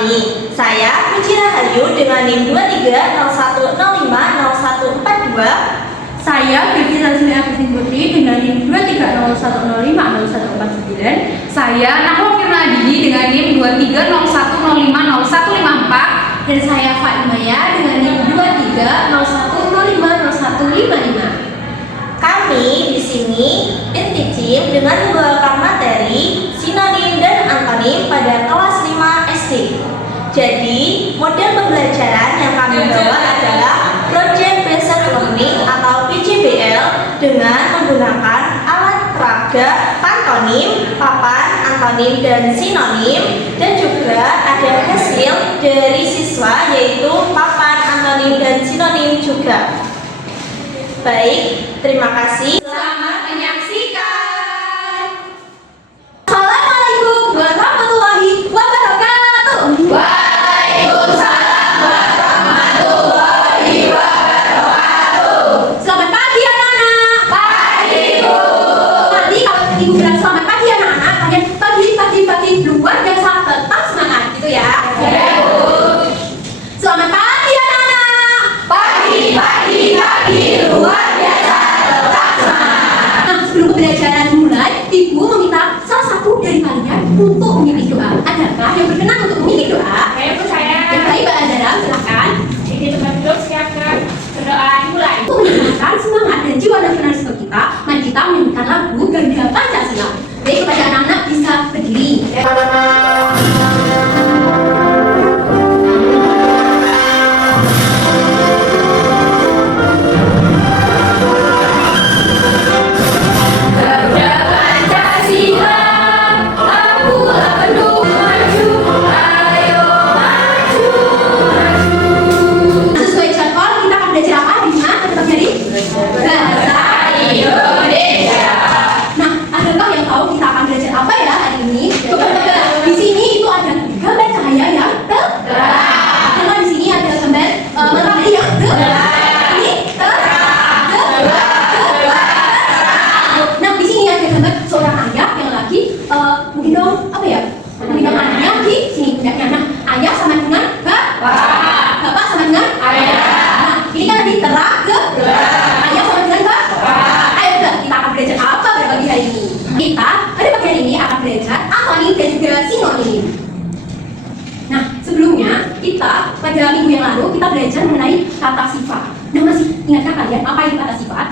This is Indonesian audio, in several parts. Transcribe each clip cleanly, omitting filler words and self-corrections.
kami. Saya Puji Rahayu dengan NIM 2301050142. Saya Vicky Razmi Agustin Putri dengan NIM 2301050149. Saya Nahwa Firnadi dengan NIM 2301050154. Dan saya Fatimaya dengan NIM 2301050155. Kami di sini inti team dengan membawakan materi sinonim dan antonim pada kelas 5 SD. Jadi, model pembelajaran yang kami bawa adalah Project Based Learning atau PJBL dengan menggunakan alat peraga pantonim, papan, antonim, dan sinonim, dan juga ada hasil dari siswa yaitu papan, antonim, dan sinonim juga. Baik, terima kasih. Selamat menyaksikan. Assalamualaikum warahmatullahi wabarakatuh. Waalaikumsalam warahmatullahi wabarakatuh. Selamat pagi anak-anak. Pagi, Bu. Nanti kalau ibu bilang selamat pagi anak-anak, kalian pagi luar biasa tetap semangat gitu ya. Ya, Bu. Selamat pagi anak-anak. Pagi luar biasa tetap semangat. Nah, sebelum pembelajaran dimulai, ibu meminta salah satu dari kalian untuk memimpin doa. Adakah yang berkenan untuk memimpin doa? Saya percaya. Yang baik, Mbak Azara, silakan. Ini tempat duduk siapkan. Berdoa dimulai. Untuk meningkatkan semangat dan jiwa nasionalisme kita, mari kita menyanyikan lagu Ganda Pancasila. Baik, kepada anak-anak bisa berdiri. Ganda Pancasila, akulah pendukung maju. Ayo maju. Sesuai jadwal, kita akan belajar apa hari ini? Tetap jadi bahasa Indonesia. Nah, adakah yang tahu kita akan belajar apa ya hari ini? Di sini itu ada gambar cahaya yang terang. Karena di sini ada gambar matahari yang terang. Ini terang. Nah, di sini ada gambar seorang ayah yang lagi mungkin dong apa ya? Mungkin dong anaknya di sini pundaknya. Nah, ayah sama dengan bapak sama dengan Ayah. Nah, ini kan lagi terang ayah sama dengan bapak. Ayo kita akan belajar apa pada pagi hari ini? Kita pada pagi hari ini akan belajar antonim dan juga sinonim. Nah, sebelumnya kita pada minggu yang lalu kita belajar mengenai kata sifat. Nah, masih ingatkah kalian apa itu kata sifat?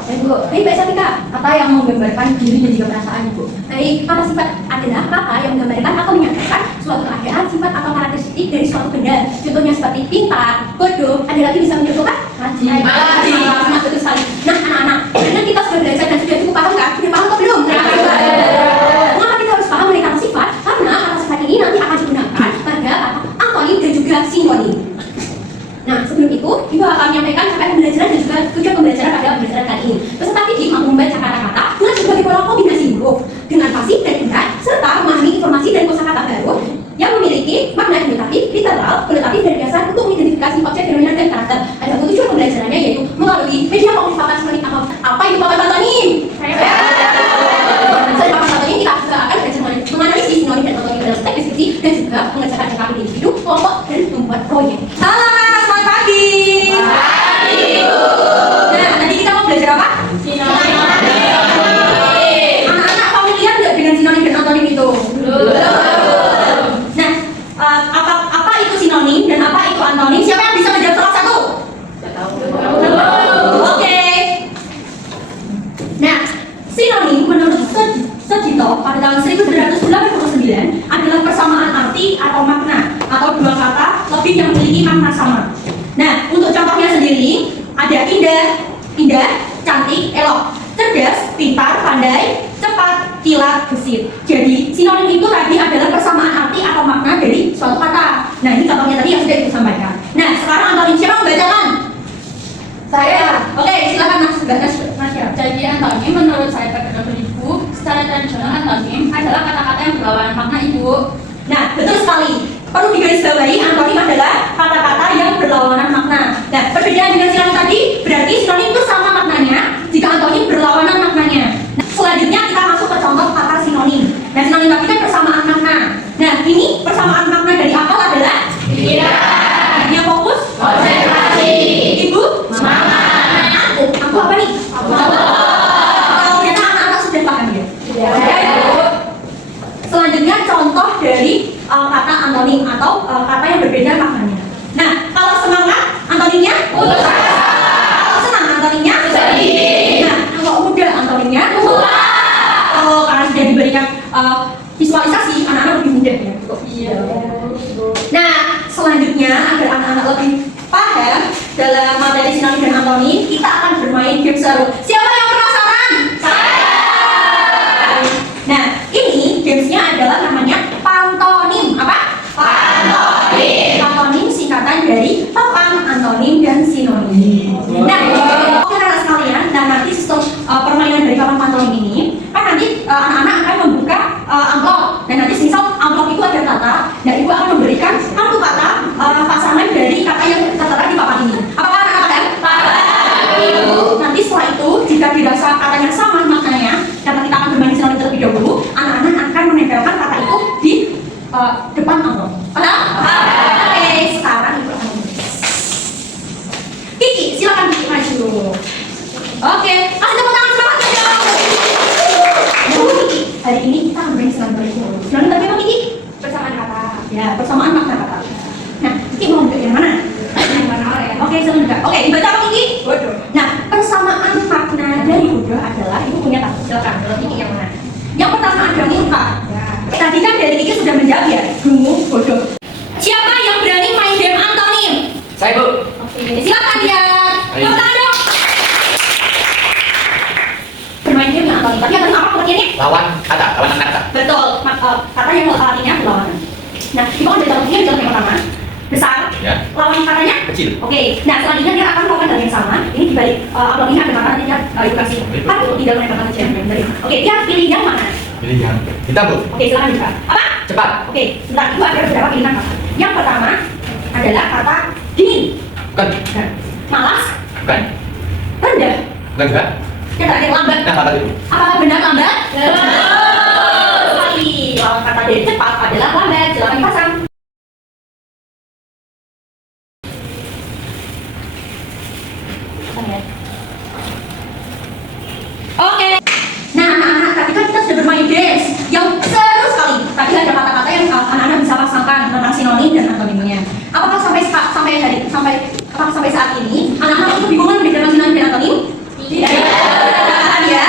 Baik, Bu. Baik, Mbak Safika. Kata yang menggambarkan diri dan juga perasaan, Bu. Baik, kata sifat adalah kata yang menggambarkan atau menyatakan suatu keadaan, sifat atau karakteristik dari suatu benda. Contohnya seperti pintar, bodoh. Ada lagi bisa mencontohkan? Rajin. Nah, betul sekali. Nah, anak-anak, karena kita sudah belajar dan sudah cukup paham kan? Sudah paham atau belum? Mengapa kita harus paham mengenai kata sifat? Karena kata sifat ini nanti akan digunakan pada kata antonim dan juga sinonim. Nah, sebelum itu, Ibu akan menyampaikan capaian pembelajaran dan juga tujuan pembelajaran pada pembelajaran kali ini. Peserta didik mampu membaca kata-kata dengan berbagai pola kombinasi huruf dengan fasih dan berat, serta memahami informasi dan kosakata baru yang memiliki makna denotatif, literal, konotatif, dan dasar untuk mengidentifikasi objek, fenomena, dan karakter. Ada tujuan pembelajarannya yaitu melalui media komunikasi seperti apa itu papan antonim. Selain papan antonim, kita juga akan belajar menganalisis sinonim dan antonim dalam teks deskripsi dan juga mengerjakan rangkaian individu, kelompok, dan membuat proyek. Halo anak-anak, selamat pagi. Pagi, Bu. Nah, tadi kita mau belajar apa? Sinonim. Anak-anak familiar nggak dengan sinonim dan antonim itu? Nah, apa itu sinonim dan apa itu antonim? Siapa yang bisa menjawab salah satu? Oke. Nah, sinonim menurut Sejito pada tahun 1989 adalah persamaan arti atau makna atau dua kata lebih yang memiliki makna sama. Nah, untuk contohnya sendiri ada indah, cantik, elok, cerdas, pintar, pandai, cepat, kilat, gesit. Jadi sinonim itu tadi adalah persamaan arti atau makna dari suatu kata. Nah, ini contohnya tadi yang sudah Ibu sampaikan. Nah, sekarang antonim siapa yang membacakan? Saya. Oke, silakan Mas. Jadi antonim menurut saya terkadang Ibu, secara tradisional antonim adalah kata-kata yang berlawanan makna, Ibu. Nah, betul sekali. Perlu digarisbawahi, antonim adalah kata-kata yang berlawanan makna. Nah, perbedaan dengan sinonim tadi berarti sinonim itu sama maknanya jika antonim berlawanan maknanya. Nah, selanjutnya kita masuk ke contoh kata sinonim. Nah, sinonim tadi kan persamaan makna. Nah, ini persamaan makna dari apa kata antonim atau kata yang berbeda maknanya. Nah, kalau semangat antonimnya usaha. Kalau senang antonimnya sedih. Nah, kalau muda antonimnya tua. Oh, karena sudah diberikan visualisasi, anak-anak lebih mudah ya. Iya. Nah, selanjutnya agar anak-anak lebih paham dalam materi sinonim dan antonim, kita akan bermain game seru. Siapa yang penasaran? Saya. Nah, ini gamesnya adalah namanya pantonim. Apa? Pantonim. Pantonim singkatan dari papan, antonim, dan sinonim. Nah, oke anak sekalian, nah nanti sistem permainan dari papan pantonim ini, kan nanti anak-anak akan membuka amplop, dan nanti misal amplop itu ada kata, dan ibu akan memberikan satu kata pasangan dari kata yang tertera di papan ini. Apakah anak-anak paham? Nanti setelah itu, jika dirasa katanya sama maknanya, karena kita akan bermain sinonim terlebih dahulu, anak-anak akan menempelkan kata itu di depan amplop. Paham? Oke, sekarang ibu akan menulis. Kiki, silakan Kiki maju. Oke, kasih tepuk tangan semangatnya dong. Kiki, hari ini kita akan bermain sinonim terlebih dahulu. Sinonim tapi apa Kiki? Persamaan kata. Ya, persamaan makna kata. Nah, Kiki mau buka yang mana? Yang mana ya? Oke, sinonim juga. Oke, dibaca apa Kiki? Bodoh. Nah, persamaan makna dari bodoh adalah ibu punya kata. Silakan, kalau Kiki yang mana? Yang pertama ada muka. Ya. Tadi kan dari Kiki sudah menjawab ya, dungu, bodoh. Siapa yang berani main game antonim? Saya, Bu. Oke, silakan ya. Ayo. Tepuk tangan dong. Bermain game yang antonim. Tapi apa pengertiannya? Lawan kata. Betul. Kata yang artinya berlawanan. Nah, ibu kan dari contohnya yang pertama besar. Ya. Lawan katanya Kecil. Oke. Nah, selanjutnya dia akan melakukan hal yang sama. Ini dibalik upload ini ada kata nanti dia ibu kasih. Tapi tidak menembakkan saja. Oke, dia pilih yang mana? Pilih yang hitam, Bu. Oke, silakan juga. Apa? Cepat. Oke, sebentar. Ibu ada beberapa pilihan kata. Yang pertama adalah kata dingin. Bukan. Nah, malas, Bukan. rendah. Bukan juga. Yang terakhir lambat. Nah, apa itu? Apakah benar lambat? Betul sekali. Lawan kata dari cepat adalah lambat. Silakan dipasang. Oke. Nah, anak-anak, tadi kan kita sudah bermain games yang seru sekali. Tadi ada kata-kata yang anak-anak bisa pasangkan tentang sinonim dan antonimnya. Apakah sampai saat ini anak-anak itu bingungan membedakan sinonim dan antonim? Tidak. Ya.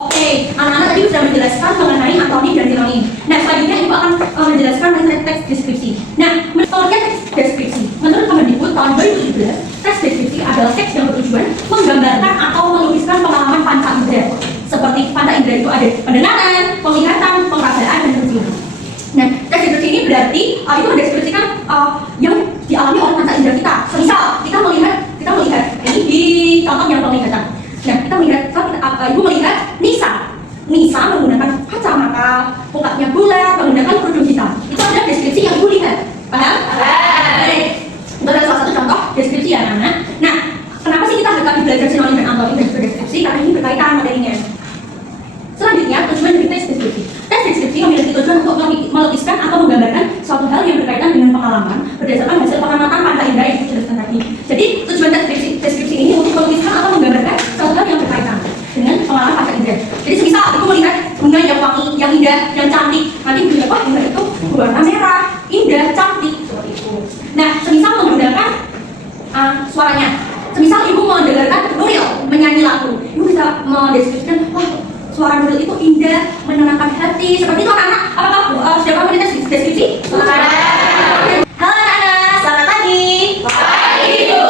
Oke, anak-anak tadi sudah menjelaskan mengenai antonim dan sinonim. Nah, selanjutnya ibu akan menjelaskan mengenai teks deskripsi. Nah, menurut teks deskripsi, menurut Kemendikbud tahun 2017, teks deskripsi adalah teks yang bertujuan menggambarkan atau melukiskan pengalaman panca indera. Seperti panca indera itu ada pendengaran, penglihatan, pengrasaan, dan penciuman. Nah, teks deskripsi ini berarti itu mendeskripsikan yang dialami oleh panca indera kita. Misal kita melihat ini di contoh yang penglihatan. Nah, kita melihat, ibu melihat Nisa menggunakan kacamata, mukanya bulat, menggunakan kerudung hitam. Itu adalah deskripsi yang ibu lihat. Paham? Baik. Itu adalah salah satu contoh deskripsi ya, anak-anak. Nah, kenapa sih kita harus belajar sinonim dan antonim dan juga deskripsi? Karena ini berkaitan materinya. Selanjutnya, tujuan dari teks deskripsi. Teks deskripsi memiliki tujuan untuk melukiskan atau menggambarkan suatu hal yang berkaitan dengan pengalaman berdasarkan hasil pengamatan panca indera yang dijelaskan tadi. Jadi, tujuan teks deskripsi ini untuk melukiskan atau menggambarkan suatu hal yang berkaitan dengan pengalaman panca indera. Jadi, semisal aku melihat bunga yang wangi, yang indah, yang cantik, nanti bunga apa? Bunga itu berwarna merah, indah, cantik, seperti itu. Nah, semisal menggunakan suaranya. Semisal ibu mendengarkan Nuril menyanyi lagu, ibu bisa mendeskripsikan, wah, suara Nuril itu indah, menenangkan hati, seperti itu anak-anak. Apakah sudah paham ini deskripsi? Halo anak-anak, selamat pagi. Pagi, Bu.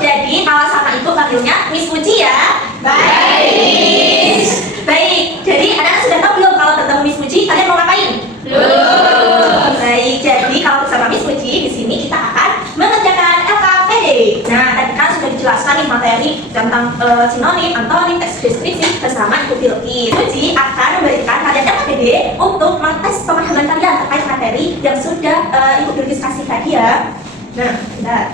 Jadi kalau sama ibu panggilnya Miss Muji ya. Baik. Baik, jadi anak sudah tahu belum kalau ketemu Miss Muji kalian mau ngapain? Belum. Baik, jadi kalau bersama Miss Muji di sini kita akan mengerjakan LKPD. Nah, tadi kan sudah dijelaskan nih materi tentang sinonim, antonim, teks deskripsi bersama Ibu Filki. Muji akan memberikan kalian LKPD untuk mengetes pemahaman kalian terkait materi yang sudah Ibu Filki kasih tadi ya. Nah, bentar.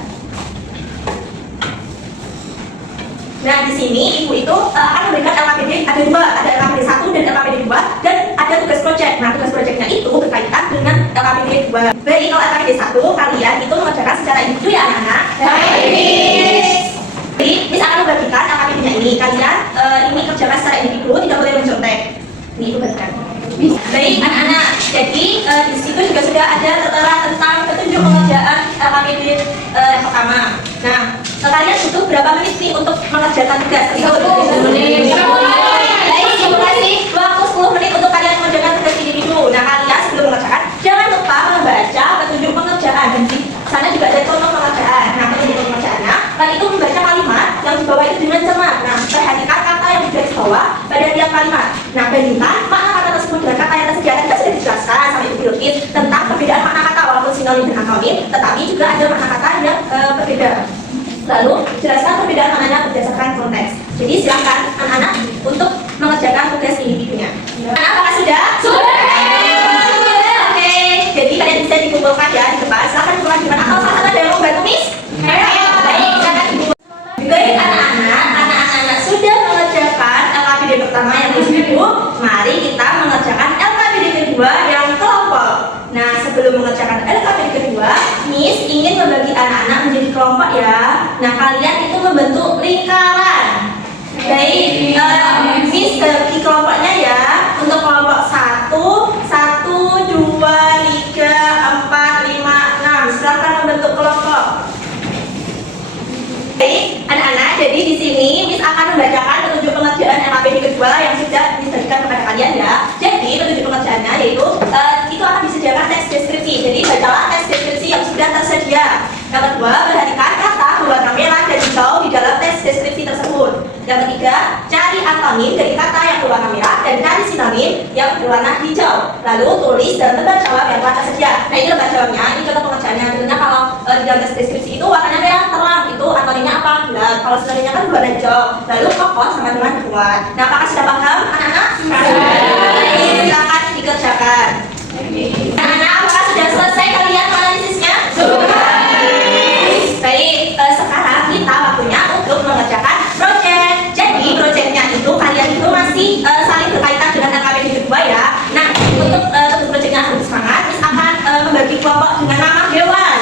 Nah, di sini ibu itu akan memberikan LKPD ada dua, ada LKPD 1 dan LKPD 2 dan ada tugas proyek. Nah, tugas proyeknya itu berkaitan dengan LKPD 2. Baik, kalau LKPD 1 kalian itu mengerjakan secara individu ya anak-anak. Baik. Jadi, Miss akan membagikan LKPD-nya ini. Kalian ini kerjakan secara individu, tidak boleh mencontek. Ini ibu bagikan. Baik, anak-anak. Jadi di situ juga sudah sini untuk mengerjakan tugas. Baik, terima kasih. Waktu 10 menit untuk kalian mengerjakan tugas individu. Nah, kalian sebelum mengerjakan jangan lupa membaca petunjuk pengerjaan. Dan di sana juga ada contoh pengerjaan. Nah, petunjuk pengerjaannya, kalian itu membaca kalimat yang di bawah itu dengan cermat. Nah, perhatikan kata yang di garis bawah pada tiap kalimat. Nah, bandingkan makna kata tersebut dengan kata yang tersedia. Kan sudah dijelaskan sama Ibu Bilkis tentang perbedaan makna kata walaupun sinonim dan akronim, tetapi juga ada makna kata yang berbeda. Lalu, jelaskan perbedaan maknanya berdasarkan konteks. Jadi, silakan anak-anak untuk mengerjakan tugas individunya. Anak, apakah sudah? Sudah! Oke, jadi kalian bisa dikumpulkan ya di depan. Silakan kumpulkan di mana? Atau salah satu ada yang mau bantu, Miss? Baik, silakan dikumpulkan. Baik, anak-anak sudah mengerjakan LKPD pertama yang individu. Mari kita mengerjakan LKPD kedua yang kelompok. Nah, sebelum mengerjakan LKPD kedua, Miss ingin membagi anak-anak menjadi kelompok ya. Nah, kalian itu membentuk lingkaran. Baik, Miss bagi kelompoknya ya. Untuk kelompok 1, 2, 3, 4, 5, 6. Silakan membentuk kelompok. Baik, anak-anak, jadi di sini Miss akan membacakan petunjuk pengerjaan LKPD kedua yang sudah disajikan kepada kalian ya. Jadi petunjuk pengerjaannya yaitu itu akan disediakan teks deskripsi. Jadi bacalah teks deskripsi yang sudah tersedia. Yang kedua, perhatikan kata berwarna merah dan hijau di dalam teks deskripsi tersebut. Yang ketiga, cari antonim dari kata yang berwarna merah dan cari sinonim yang berwarna hijau. Lalu tulis dalam lembar jawab yang telah tersedia. Nah, ini lembar jawabnya, ini contoh pengerjaannya. Tentunya kalau di dalam teks deskripsi itu warnanya merah terang, itu antonimnya apa? Gelap. Kalau sinonimnya kan berwarna hijau. Lalu kokoh sama dengan kuat. Nah, apakah sudah paham, anak-anak? Silakan dikerjakan. Anak-anak, apakah sudah selesai kalian analisisnya? Baik, sekarang kita waktunya untuk mengerjakan proyek. Jadi proyeknya itu kalian itu masih saling berkaitan dengan LKPD kedua ya. Nah, untuk proyeknya harus semangat, Miss akan membagi kelompok dengan nama hewan.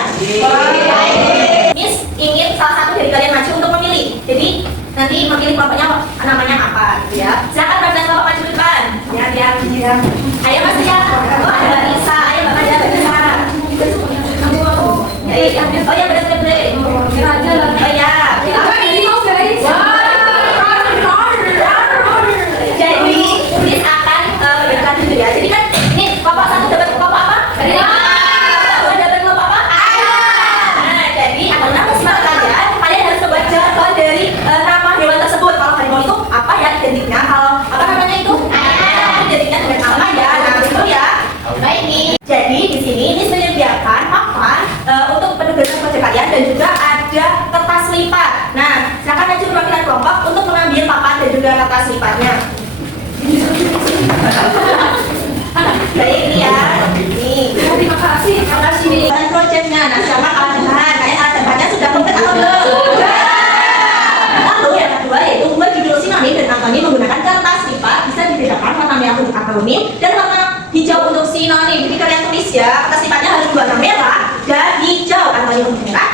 Miss ingin salah satu dari kalian maju untuk memilih. Jadi nanti memilih kelompoknya namanya apa gitu ya. Silakan bagian kelompok maju ke depan. Ya, biar. Ayo Mas ya. Oh, ada Mbak Nisa, ayo Mbak Nisa, Mbak Nisa. Oh ya, bener-bener. Oh ya. Jadi, Miss akan memberikan dulu ya. Jadi kan, ini kelompok 1 dapat kelompok apa? Dapat kelompok apa? Nah, jadi agar nama semangat kalian harus coba jawab dari nama hewan tersebut. Kalau harimau itu apa ya identiknya? Kalau apa namanya itu? Identiknya dengan apa ya? Nah, begitu ya. Baik nih. Jadi di sini Miss menyediakan papan untuk penugasan proyek kalian dan juga ada kertas lipat. Nah, silakan maju perwakilan kelompok untuk mengambil papan dan juga kertas lipatnya. Baik ini ya. Nih. Terima kasih. Terima kasih. Dan proyeknya. Nah, siapa alat bahan? Kalian alat bahannya sudah komplit atau belum? Lalu yang kedua yaitu membuat judul sinonim dan antonim menggunakan kertas lipat. Bisa dibedakan warna merah untuk akronim dan warna hijau untuk sinonim. Jadi kalian tulis ya, kertas lipatnya harus berwarna merah dan hijau. Antonim untuk merah,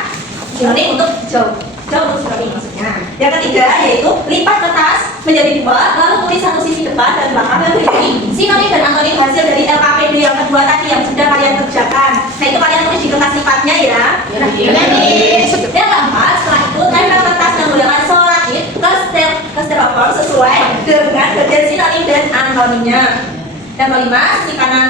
sinonim untuk hijau. Hijau untuk sinonim maksudnya. Yang ketiga yaitu lipat kertas menjadi 2, lalu tulis satu sisi depan dan belakang yang berisi sinonim dan antonim hasil dari LKPD yang kedua tadi yang sudah kalian kerjakan. Nah, itu kalian tulis di kertas lipatnya ya. Yang keempat, setelah itu tempel kertas yang menggunakan solatif ke styrofoam sesuai dengan bagian sinonim dan antonimnya. Yang kelima, sisi kanan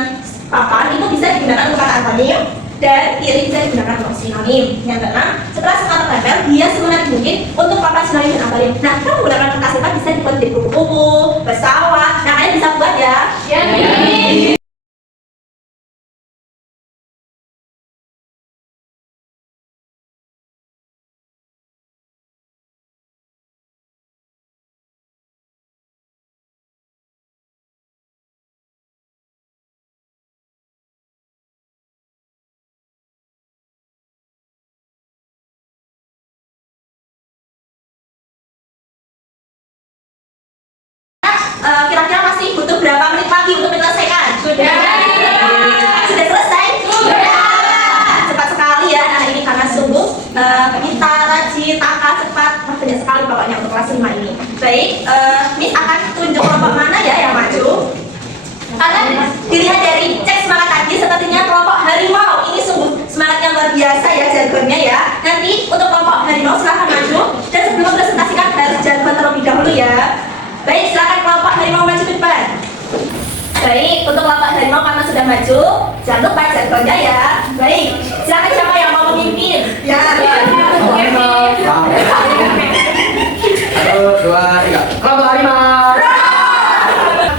papan itu bisa digunakan untuk kata antonim dan kiri bisa digunakan untuk sinonim. Yang keenam, setelah semua tertempel, dia semenarik mungkin untuk papan sinonim dan antonim. Nah, kalau menggunakan kertas lipat bisa dibuat dari kupu-kupu, pesawat. Nah, kalian bisa buat ya. Kira-kira masih butuh berapa menit lagi untuk menyelesaikan sudah maju, jangan lupa jargonnya ya. Baik, silakan siapa yang mau memimpin? Ya. Satu, dua, tiga. Kelompok harimau.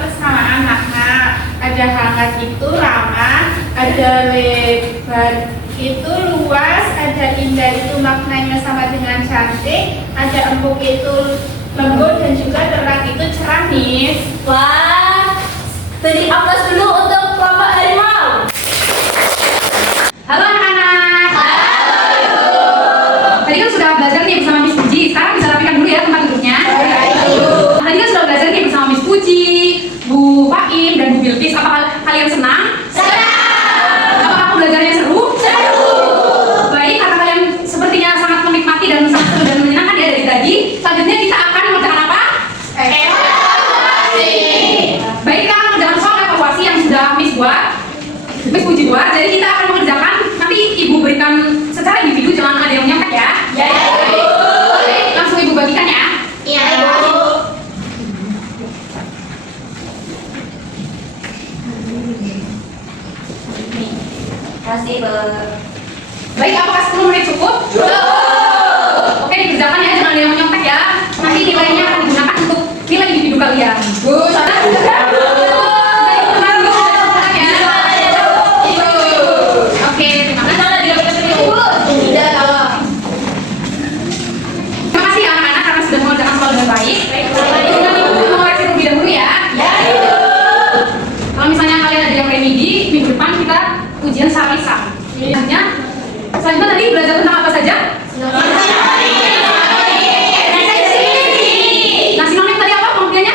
Kesamaan makna, ada hangat itu ramah, ada lebar itu luas, ada indah itu maknanya sama dengan cantik, ada empuk itu lembut dan juga terang itu cerah nih. Wah, beri aplaus dulu untuk kelompok harimau. Halo anak-anak. Halo. Tadi kan sudah belajar nih bersama Miss Puji. Sekarang bisa rapikan dulu ya tempat duduknya. Tadi kan sudah belajar nih bersama Miss Puji, Bu Faim dan Bu Bilqis. Apakah kalian senang? Senang. Apakah belajarnya seru? Seru. Baik, karena kalian sepertinya sangat menikmati dan sangat seru dan menyenangkan ya dari tadi. Selanjutnya kita akan mengerjakan apa? Evaluasi. Baik, kita akan mengerjakan soal evaluasi yang sudah Miss buat. Miss Puji buat. Jadi kita akan mengerjakan. Nanti Ibu berikan secara individu, jangan ada yang nyontek ya. Ya. Baik, langsung Ibu bagikan ya. Iya, Ibu. Kasih, Bu. Baik, apakah 10 menit cukup? Cukup. Oke, dikerjakan ya, jangan ada yang menyontek ya. Nanti nilainya akan digunakan untuk nilai individu kalian. Oke, terima kasih. Terima kasih ya anak-anak karena sudah mengerjakan soal dengan baik. Dengan Ibu mau koreksi terlebih dahulu ya. Kalau misalnya kalian ada yang remedi, minggu depan kita ujian secara lisan. Selanjutnya tadi belajar tentang apa saja? Nah, sinonim tadi apa pengertiannya?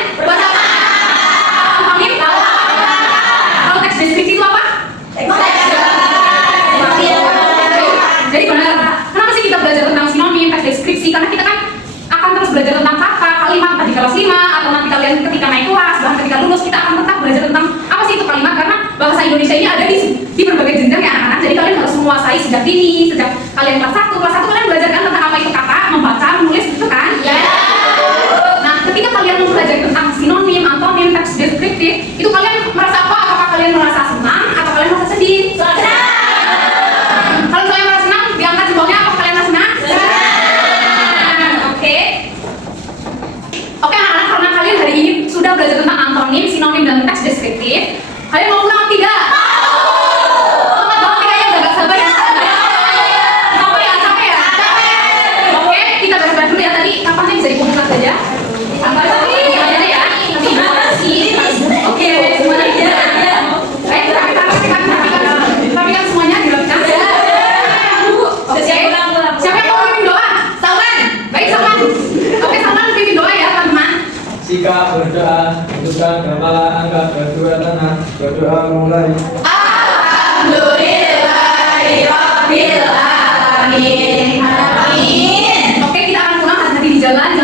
Antonim? Kalau teks deskripsi itu apa? Jadi benar. Kenapa sih kita belajar tentang sinonim, teks deskripsi? Karena kita kan akan terus belajar tentang kata, kalimat tadi kelas 5 atau nanti kalian ketika naik kelas, bahkan ketika lulus kita akan tetap belajar tentang apa sih itu kalimat karena bahasa Indonesia ini ada di berbagai jenjang ya anak-anak. Jadi kalian harus menguasai sejak dini, sejak kalian kelas 1 kalian belajar kan tentang apa itu kata, membaca, menulis gitu kan? Nah, ketika kalian mempelajari tentang sinonim, antonim, teks deskriptif, itu kalian merasa apa? Apakah kalian merasa senang atau kalian merasa sedih? Kalau kalian merasa senang, diangkat jempolnya. Apa kalian merasa senang? Oke. Oke anak-anak, karena kalian hari ini sudah belajar tentang antonim, sinonim, dan teks deskriptif, kalian mau ulang apa tidak? Semangat banget kayaknya udah gak sabar ya. Capek ya? Oke, kita beres-beres dulu ya tadi. Kapannya bisa dikumpulkan saja? Sampai aja ya. Oke, semuanya ya. Baik, rapikan semuanya dirapikan. Oke. Siapa yang mau pimpin doa? Salman. Baik, Salman. Oke, Salman pimpin doa ya, teman-teman. Sikap berdoa, tundukkan kepala, angkat kedua tangan, berdoa mulai. Alhamdulillahirabbil alamin. Oke, kita akan pulang hati-hati di jalan.